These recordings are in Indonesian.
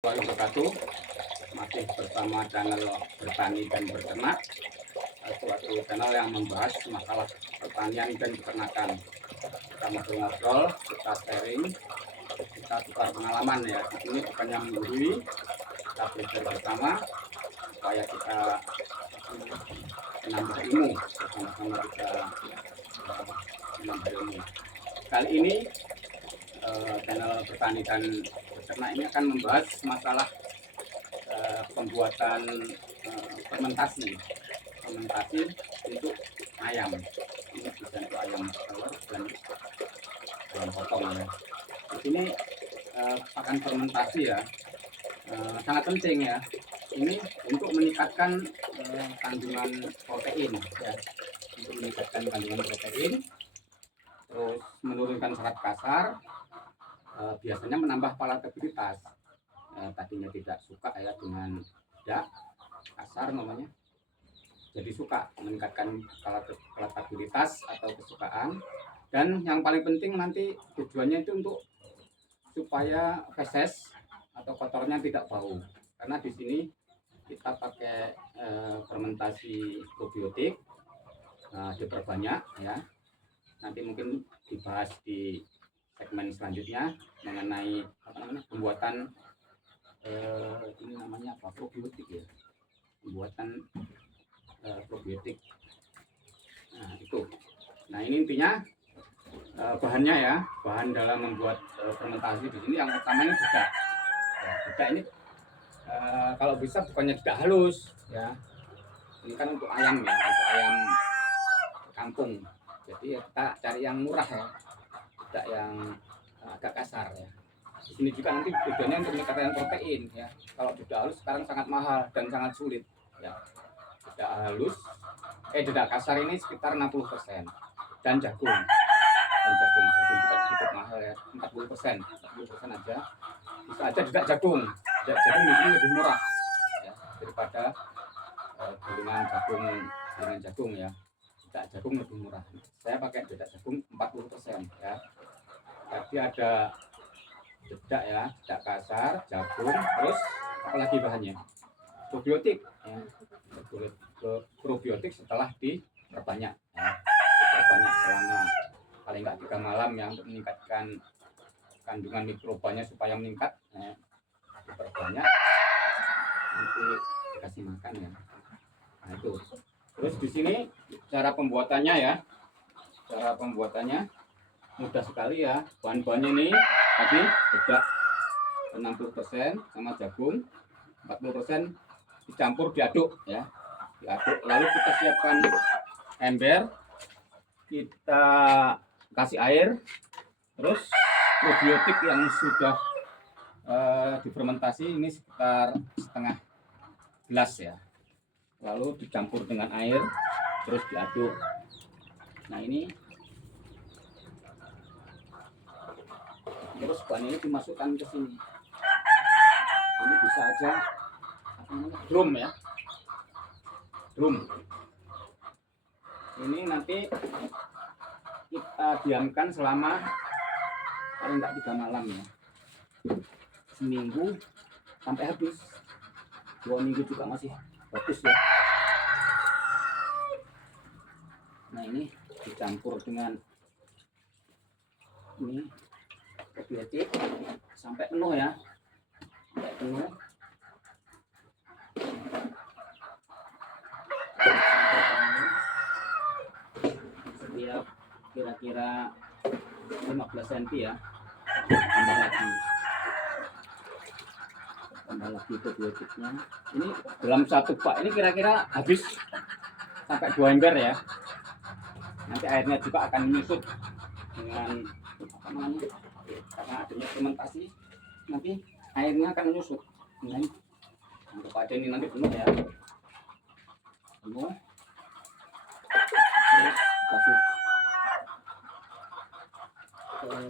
Warahmatullahi wabarakatuh. Masih bersama channel bertani dan berternak, suatu channel yang membahas masalah pertanian dan peternakan. Kita ngobrol-ngobrol, kita sharing, kita tukar pengalaman ya. Ini bukannya menggurui, kita belajar bersama supaya kita menambah ilmu, sama-sama kita menambah ilmu. Kali ini channel bertani dan beternak ini akan membahas masalah pembuatan fermentasi untuk ayam. Ini bisa untuk ayam telur dan ayam potong ya. Di sini pakan fermentasi ya sangat penting ya. Ini untuk meningkatkan kandungan protein ya, untuk meningkatkan kandungan protein, terus menurunkan serat kasar, biasanya menambah palatabilitas. Tadinya tidak suka ya dengan tidak kasar namanya, jadi suka, meningkatkan palatabilitas atau kesukaan. Dan yang paling penting nanti tujuannya itu untuk supaya feses atau kotornya tidak bau, karena di sini kita pakai fermentasi probiotik. Diperbanyak ya, nanti mungkin dibahas di segmen selanjutnya mengenai pembuatan ini namanya apa, probiotik ya, pembuatan probiotik. Nah itu, nah ini intinya bahannya ya, bahan dalam membuat fermentasi di sini yang pertama ini dedak. Ya, dedak ini kalau bisa bukannya dedak halus ya, ini kan untuk ayam ya, untuk ayam kampung. Jadi ya kita cari yang murah ya, dedak yang agak kasar ya. Di sini juga nanti tujuannya untuk meningkatkan protein ya. Kalau dedak halus sekarang sangat mahal dan sangat sulit ya. Dedak kasar ini sekitar 60%, dan jagung juga cukup mahal ya, 40% aja. Bisa aja dedak jagung di sini lebih murah ya, daripada dengan jagung ya. Dedak jagung lebih murah. Saya pakai dedak jagung 40% ya. Jadi ada dedak ya, dedak kasar, jagung, terus apalagi bahannya probiotik ya. Probiotik setelah diperbanyak ya, diperbanyak selama paling nggak 3 malam ya, untuk meningkatkan kandungan mikrobanya supaya meningkat ya. Diperbanyak, nanti dikasih makan ya. Nah itu. Terus di sini cara pembuatannya ya, mudah sekali ya. Bahan-bahannya ini tadi dedak 60% sama jagung 40%, dicampur, diaduk ya, lalu kita siapkan ember, kita kasih air, terus probiotik yang sudah difermentasi ini sekitar setengah gelas ya, lalu dicampur dengan air, terus diaduk. Nah ini, terus bahan ini dimasukkan ke sini. Ini bisa aja drum ya, ini nanti kita diamkan selama paling enggak 3 malam ya, seminggu sampai habis. 2 minggu juga masih bagus ya. Nah ini dicampur dengan ini probiotik sampai penuh ya, sampai penuh. Setiap kira-kira 15 cm ya, tambah lagi probiotiknya. Ini dalam satu bak ini kira-kira habis sampai 2 ember ya. Nanti airnya juga akan menyusut dengan apa namanya, karena adanya fermentasi nanti airnya akan menyusut. Nah, anggap aja ini nanti penuh ya, penuh. Terus kasih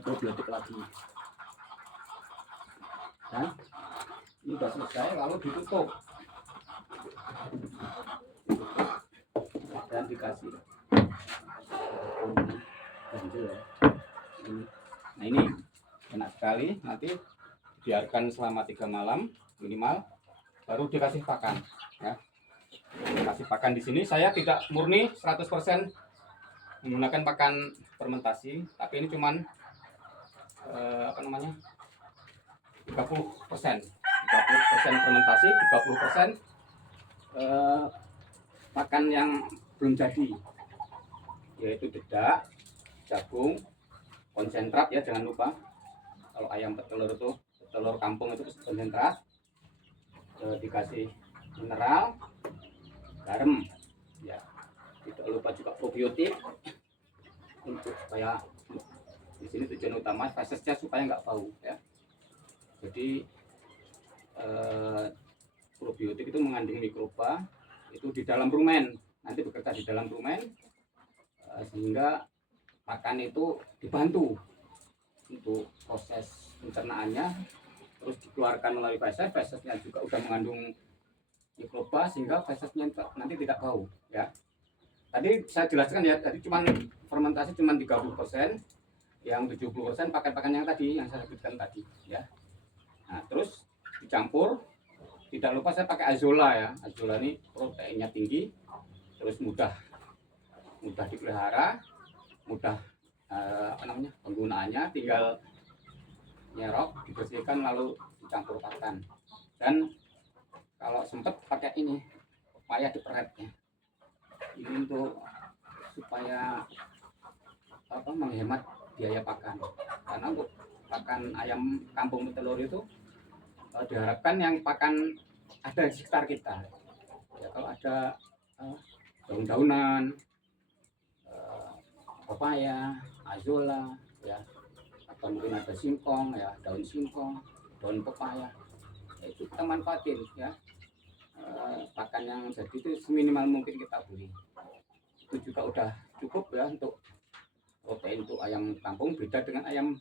probiotik lagi. Dan ini sudah selesai, lalu ditutup dan dikasih ganjel ya. Nah ini enak sekali, nanti biarkan selama 3 malam minimal, baru dikasih pakan ya. Kasih pakan di sini saya tidak murni 100% menggunakan pakan fermentasi, tapi ini cuman 30%. 30% fermentasi, 30% pakan yang belum jadi, yaitu dedak, jagung, konsentrat ya, jangan lupa. Kalau ayam petelur itu, telur kampung itu konsentrat, dikasih mineral, garam ya, tidak lupa juga probiotik untuk supaya di sini tujuan utama fesesnya supaya nggak bau ya. Jadi probiotik itu mengandung mikroba itu di dalam rumen, nanti bekerja di dalam rumen sehingga pakan itu dibantu untuk proses pencernaannya, terus dikeluarkan melalui feses. Fesesnya juga udah mengandung mikroba sehingga fesesnya nanti tidak bau ya. Tadi saya jelaskan ya, tadi cuman fermentasi cuman 30%, yang 70% pakan-pakan yang tadi yang saya sebutkan tadi ya. Nah, terus dicampur, tidak lupa saya pakai azola ya. Azola ini proteinnya tinggi, terus mudah dipelihara, mudah penggunaannya, tinggal nyerok, dibersihkan lalu dicampur pakan. Dan kalau sempat pakai ini pepaya diperet ya. Ini untuk supaya menghemat biaya pakan, karena untuk pakan ayam kampung petelur itu diharapkan yang pakan ada di sekitar kita ya. Kalau ada daun-daunan, pepaya, azola ya, atau mungkin ada singkong ya, daun singkong, daun pepaya ya, itu kita manfaatin ya. Pakan yang jadi itu seminimal mungkin kita beli, itu juga udah cukup ya untuk protein. Untuk ayam kampung beda dengan ayam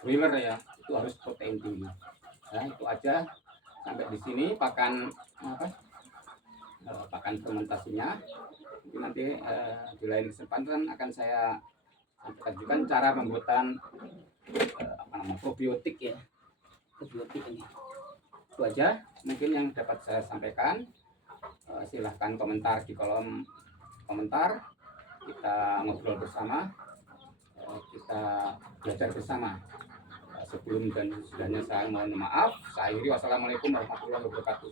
broiler ya, itu harus protein tinggi ya. Itu aja sampai di sini pakan pakan fermentasinya. Nanti di lain kesempatan akan saya sampaikan cara pembuatan probiotik ya, probiotik ini. Itu aja mungkin yang dapat saya sampaikan. Silahkan komentar di kolom komentar, kita ngobrol bersama, kita belajar bersama. Sebelum dan sesudahnya saya mohon maaf. Saya akhiri, wassalamualaikum warahmatullahi wabarakatuh.